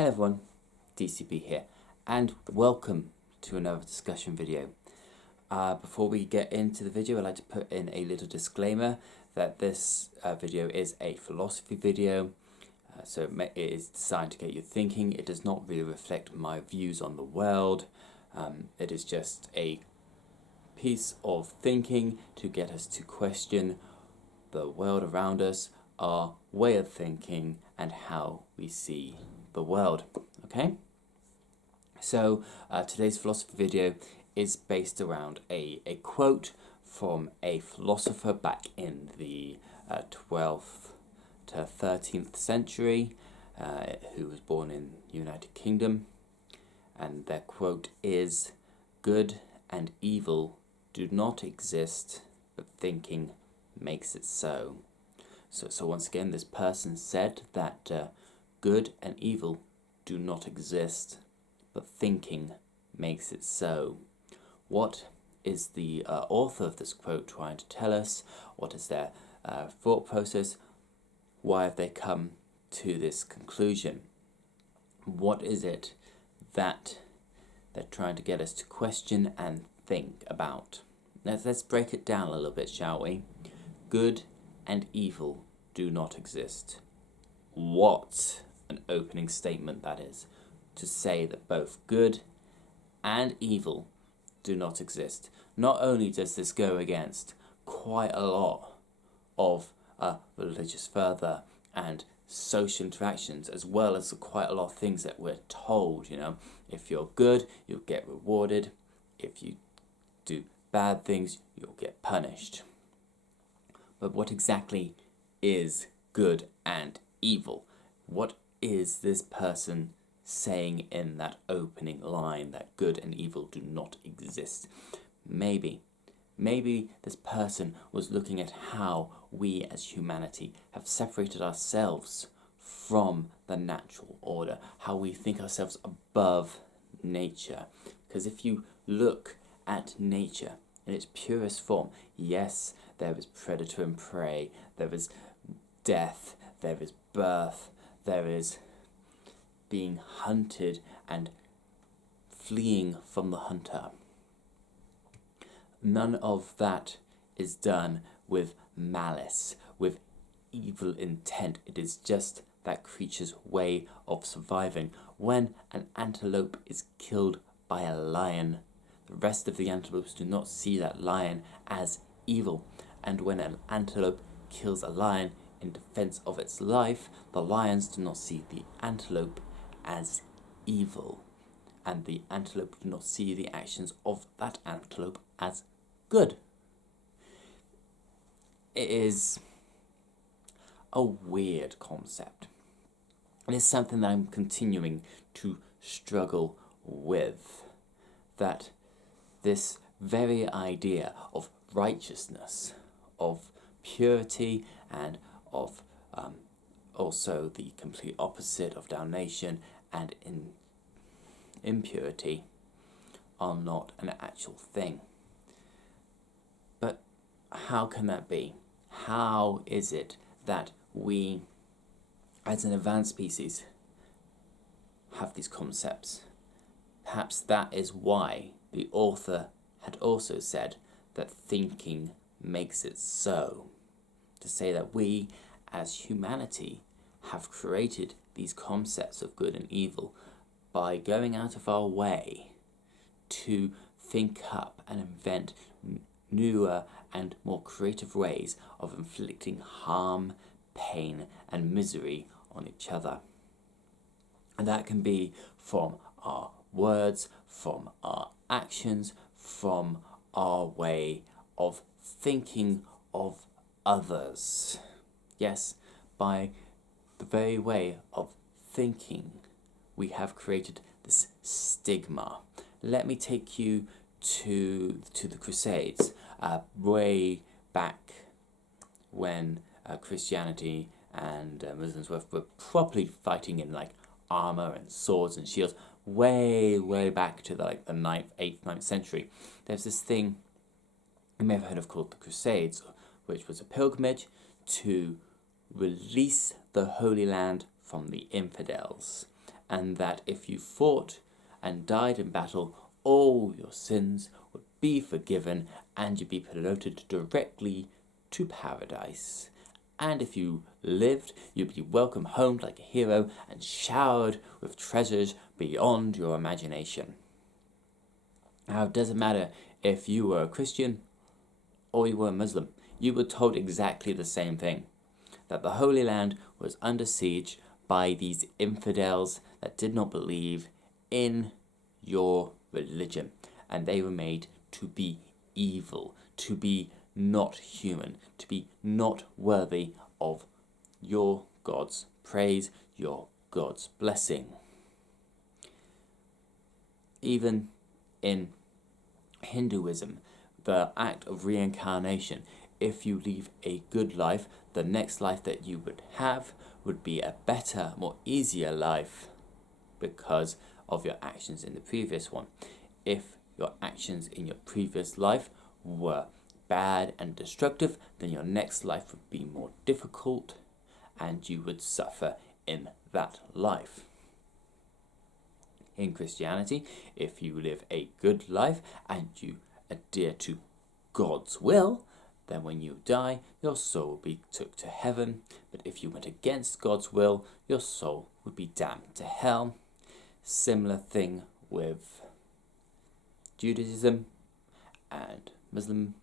Hello everyone, DCB here, and welcome to another discussion video. Before we get into the video, I'd like to put in a little disclaimer that this video is a philosophy video, so it is designed to get you thinking. It does not really reflect my views on the world. It is just a piece of thinking to get us to question the world around us, our way of thinking, and how we see the world. Okay? So today's philosophy video is based around a quote from a philosopher back in the 12th to 13th century who was born in the United Kingdom, and their quote is, "Good and evil do not exist, but thinking makes it so." So once again, this person said that good and evil do not exist, but thinking makes it so. What is the author of this quote trying to tell us? What is their thought process? Why have they come to this conclusion? What is it that they're trying to get us to question and think about? Let's break it down a little bit, shall we? Good and evil do not exist. What an opening statement that is, to say that both good and evil do not exist. Not only does this go against quite a lot of religious fervour and social interactions, as well as quite a lot of things that we're told, if you're good, you'll get rewarded. If you do bad things, you'll get punished. But what exactly is good and evil? What is this person saying in that opening line, that good and evil do not exist? Maybe this person was looking at how we as humanity have separated ourselves from the natural order, how we think ourselves above nature. Because if you look at nature in its purest form, yes, there is predator and prey, there is death, there is birth, there is being hunted and fleeing from the hunter. None of that is done with malice, with evil intent. It is just that creature's way of surviving. When an antelope is killed by a lion, the rest of the antelopes do not see that lion as evil. And when an antelope kills a lion in defense of its life, the lions do not see the antelope as evil, and the antelope do not see the actions of that antelope as good. It is a weird concept. It is something that I'm continuing to struggle with, that this very idea of righteousness, of purity, and of also the complete opposite of damnation and impurity are not an actual thing. But how can that be? How is it that we, as an advanced species, have these concepts? Perhaps that is why the author had also said that thinking makes it so. To say that we, as humanity, have created these concepts of good and evil by going out of our way to think up and invent newer and more creative ways of inflicting harm, pain, and misery on each other. And that can be from our words, from our actions, from our way of thinking of others. Yes, by the very way of thinking, we have created this stigma. Let me take you to the Crusades, way back when Christianity and Muslims were properly fighting in armor and swords and shields, way back to the 9th, 8th, 9th century. There's this thing you may have heard of called the Crusades, which was a pilgrimage to release the Holy Land from the infidels. and that if you fought and died in battle, all your sins would be forgiven and you'd be promoted directly to paradise. And if you lived, you'd be welcomed home like a hero and showered with treasures beyond your imagination. Now, it doesn't matter if you were a Christian or you were a Muslim, you were told exactly the same thing, that the Holy Land was under siege by these infidels that did not believe in your religion, and they were made to be evil, to be not human, to be not worthy of your God's praise, your God's blessing. Even in Hinduism, the act of reincarnation, if you live a good life, the next life that you would have would be a better, more easier life because of your actions in the previous one. If your actions in your previous life were bad and destructive, then your next life would be more difficult and you would suffer in that life. In Christianity, if you live a good life and you adhere to God's will, then when you die, your soul will be took to heaven. But if you went against God's will, your soul would be damned to hell. Similar thing with Judaism and Muslim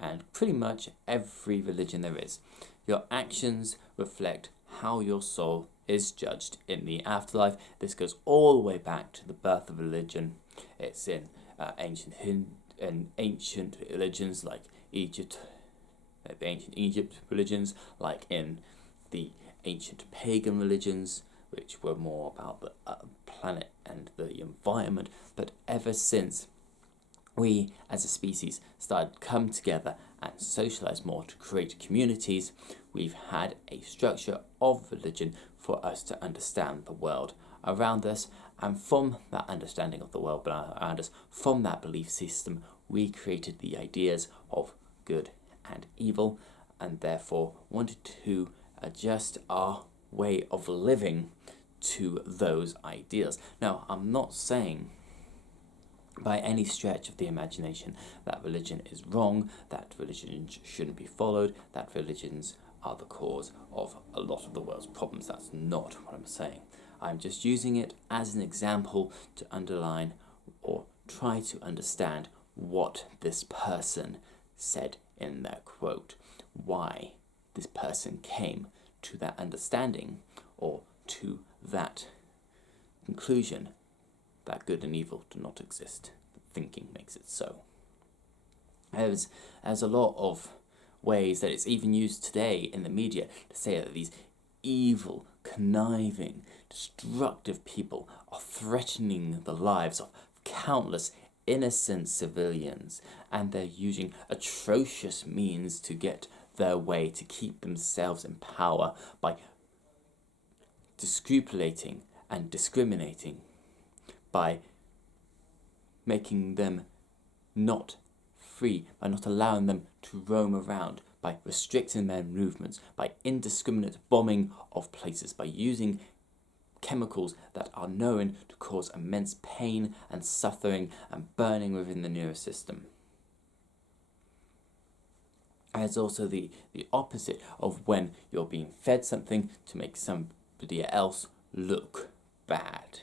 and pretty much every religion there is. Your actions reflect how your soul is judged in the afterlife. This goes all the way back to the birth of religion. It's in ancient religions like Egypt, the ancient Egypt religions, like in the ancient pagan religions, which were more about the planet and the environment. But ever since we as a species started to come together and socialize more to create communities, we've had a structure of religion for us to understand the world around us, and from that understanding of the world around us, from that belief system, we created the ideas of good and evil, and therefore wanted to adjust our way of living to those ideas. Now, I'm not saying by any stretch of the imagination that religion is wrong, that religions shouldn't be followed, that religions are the cause of a lot of the world's problems. That's not what I'm saying. I'm just using it as an example to underline or try to understand what this person said in their quote, why this person came to that understanding or to that conclusion that good and evil do not exist. Thinking makes it so. There's a lot of ways that it's even used today in the media to say that these evil, conniving, destructive people are threatening the lives of countless innocent civilians, and they're using atrocious means to get their way, to keep themselves in power by discriminating and discriminating, by making them not free, by not allowing them to roam around, by restricting their movements, by indiscriminate bombing of places, by using chemicals that are known to cause immense pain and suffering and burning within the nervous system. And it's also the opposite of when you're being fed something to make somebody else look bad.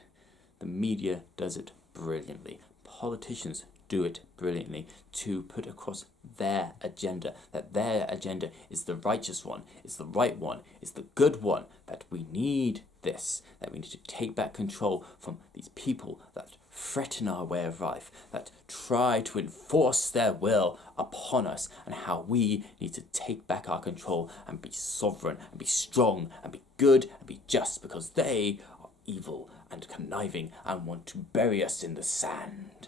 The media does it brilliantly. Politicians do it brilliantly to put across their agenda, that their agenda is the righteous one, is the right one, is the good one, that we need this, that we need to take back control from these people that threaten our way of life, that try to enforce their will upon us, and how we need to take back our control and be sovereign and be strong and be good and be just, because they are evil and conniving and want to bury us in the sand.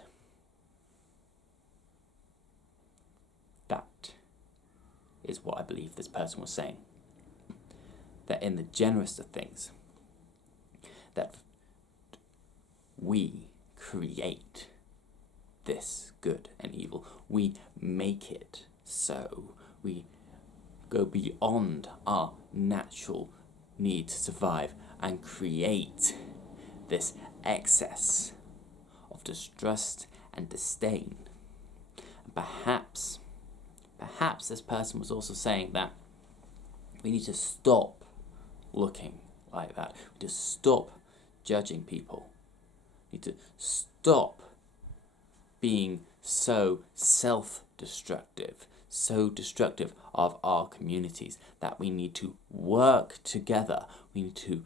That is what I believe this person was saying. That in the generous of things, that we create this good and evil. We make it so. We go beyond our natural need to survive and create this excess of distrust and disdain. And perhaps this person was also saying that we need to stop looking like that. We need to stop judging people. We need to stop being so self-destructive, so destructive of our communities, that we need to work together. We need to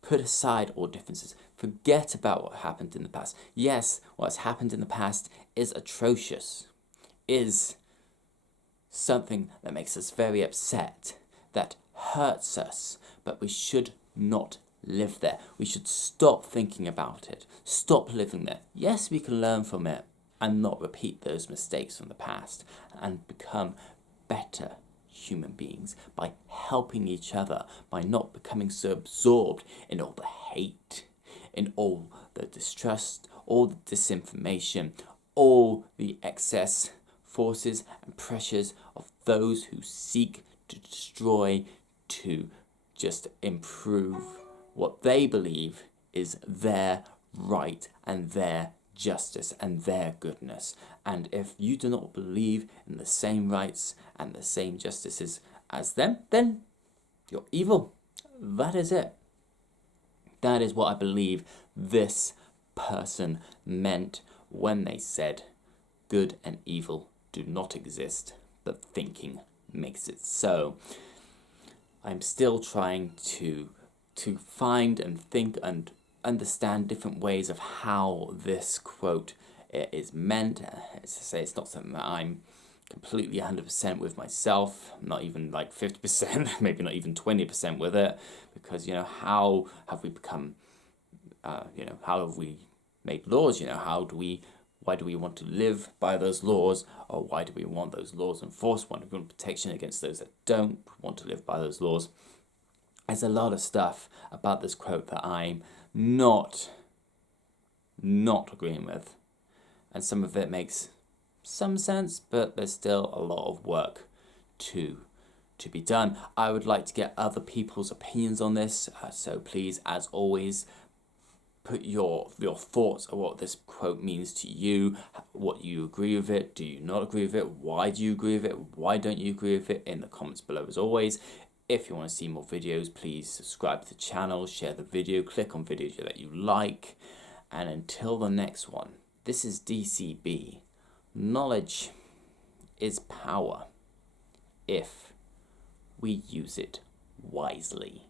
put aside all differences. Forget about what happened in the past. Yes, what's happened in the past is atrocious, is something that makes us very upset, that hurts us, but we should not live there. We should stop thinking about it, stop living there. Yes, we can learn from it and not repeat those mistakes from the past and become better human beings by helping each other, by not becoming so absorbed in all the hate, in all the distrust, all the disinformation, all the excess forces and pressures of those who seek to destroy, to just improve what they believe is their right and their justice and their goodness. And if you do not believe in the same rights and the same justices as them, then you're evil. That is it. That is what I believe this person meant when they said good and evil do not exist, but thinking makes it so. I'm still trying to find and think and understand different ways of how this quote is meant. As I say, it's not something that I'm completely 100% with myself. I'm not even like 50%, maybe not even 20% with it, because how have we become? How have we made laws? Why do we want to live by those laws, or why do we want those laws enforced? Why do we want protection against those that don't want to live by those laws? There's a lot of stuff about this quote that I'm not agreeing with, and some of it makes some sense, but there's still a lot of work to be done. I would like to get other people's opinions on this, so please, as always, put your thoughts on what this quote means to you, what you agree with it, do you not agree with it, why do you agree with it, why don't you agree with it, in the comments below as always. If you want to see more videos, please subscribe to the channel, share the video, click on videos that you like, and until the next one, this is DCB. Knowledge is power if we use it wisely.